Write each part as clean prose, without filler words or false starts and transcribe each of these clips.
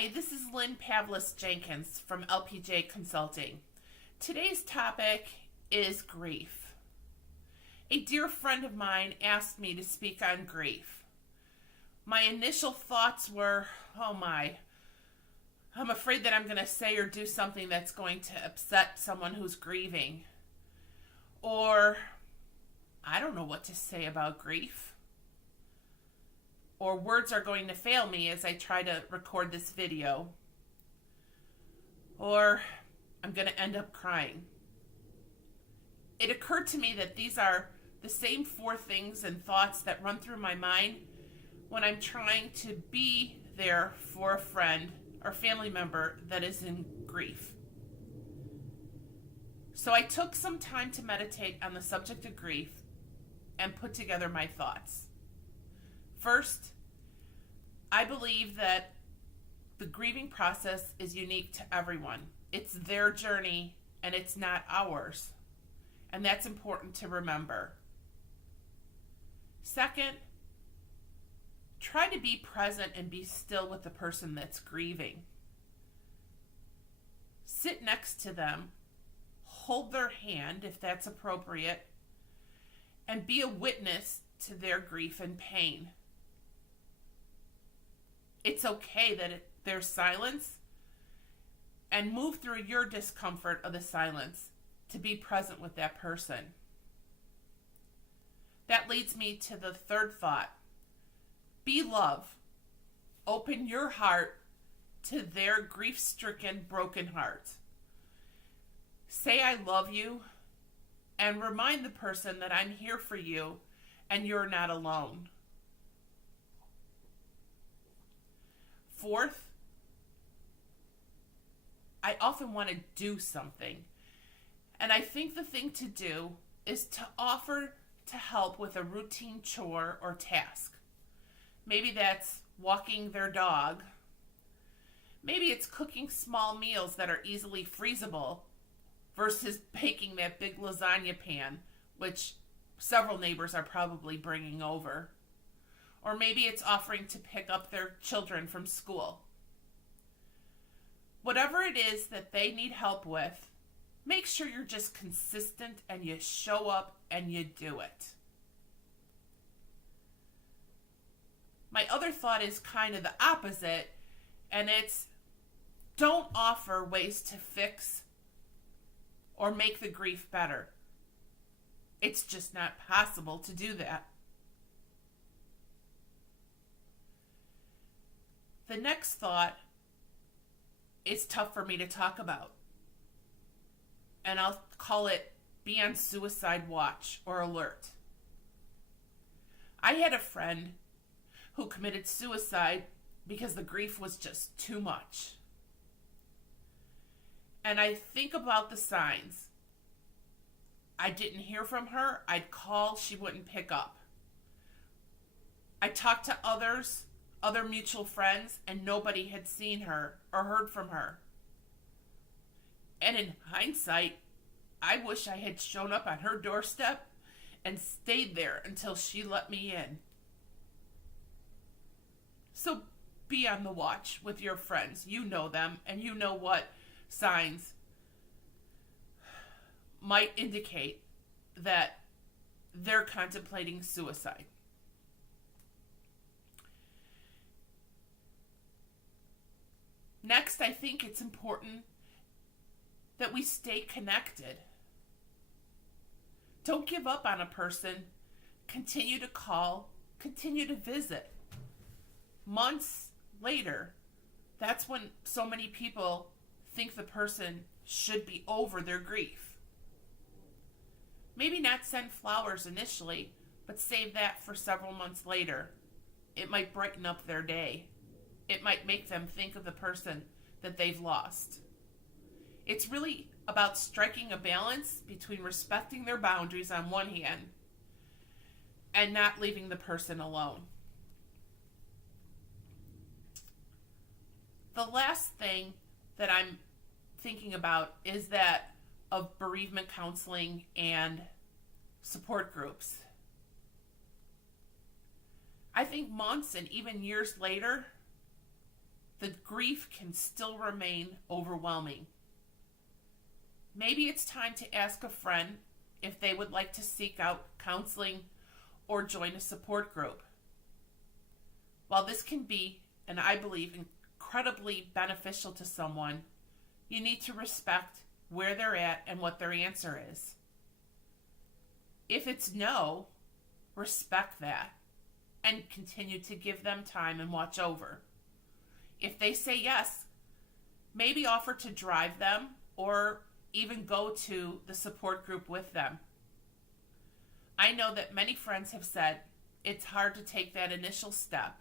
Hi, this is Lynn Pavlis-Jenkins from LPJ Consulting. Today's topic is grief. A dear friend of mine asked me to speak on grief. My initial thoughts were, oh my, I'm afraid that I'm going to say or do something that's going to upset someone who's grieving. Or, I don't know what to say about grief. Or words are going to fail me as I try to record this video. Or I'm going to end up crying. It occurred to me that these are the same four things and thoughts that run through my mind when I'm trying to be there for a friend or family member that is in grief. So I took some time to meditate on the subject of grief and put together my thoughts. First, I believe that the grieving process is unique to everyone. It's their journey and it's not ours. And that's important to remember. Second, try to be present and be still with the person that's grieving. Sit next to them, hold their hand if that's appropriate, and be a witness to their grief and pain. It's okay that there's silence, and move through your discomfort of the silence to be present with that person. That leads me to the third thought. Be love. Open your heart to their grief-stricken, broken heart. Say I love you, and remind the person that I'm here for you and you're not alone. Fourth, I often want to do something. And I think the thing to do is to offer to help with a routine chore or task. Maybe that's walking their dog. Maybe it's cooking small meals that are easily freezable versus baking that big lasagna pan, which several neighbors are probably bringing over. Or maybe it's offering to pick up their children from school. Whatever it is that they need help with, make sure you're just consistent and you show up and you do it. My other thought is kind of the opposite, and it's don't offer ways to fix or make the grief better. It's just not possible to do that. The next thought is tough for me to talk about. And I'll call it be on suicide watch or alert. I had a friend who committed suicide because the grief was just too much. And I think about the signs. I didn't hear from her. I'd call, she wouldn't pick up. I talked to other mutual friends, and nobody had seen her or heard from her. And in hindsight, I wish I had shown up on her doorstep and stayed there until she let me in. So be on the watch with your friends. You know them, and you know what signs might indicate that they're contemplating suicide. Next, I think it's important that we stay connected. Don't give up on a person. Continue to call, continue to visit. Months later, that's when so many people think the person should be over their grief. Maybe not send flowers initially, but save that for several months later. It might brighten up their day. It might make them think of the person that they've lost. It's really about striking a balance between respecting their boundaries on one hand and not leaving the person alone. The last thing that I'm thinking about is that of bereavement counseling and support groups. I think months and even years later, the grief can still remain overwhelming. Maybe it's time to ask a friend if they would like to seek out counseling or join a support group. While this can be, and I believe, incredibly beneficial to someone, you need to respect where they're at and what their answer is. If it's no, respect that and continue to give them time and watch over. If they say yes, maybe offer to drive them or even go to the support group with them. I know that many friends have said it's hard to take that initial step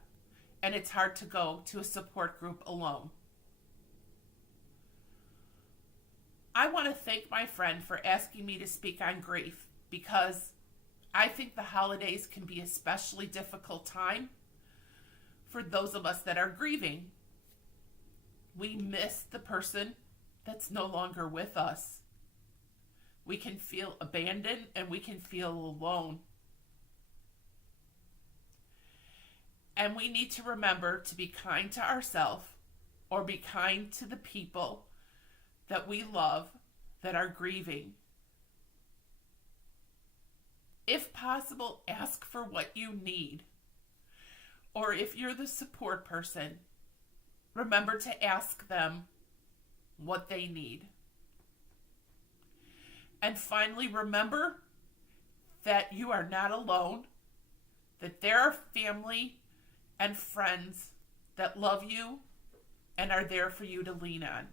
and it's hard to go to a support group alone. I want to thank my friend for asking me to speak on grief because I think the holidays can be an especially difficult time for those of us that are grieving. We miss the person that's no longer with us. We can feel abandoned and we can feel alone. And we need to remember to be kind to ourselves or be kind to the people that we love that are grieving. If possible, ask for what you need. Or if you're the support person, remember to ask them what they need. And finally, remember that you are not alone, that there are family and friends that love you and are there for you to lean on.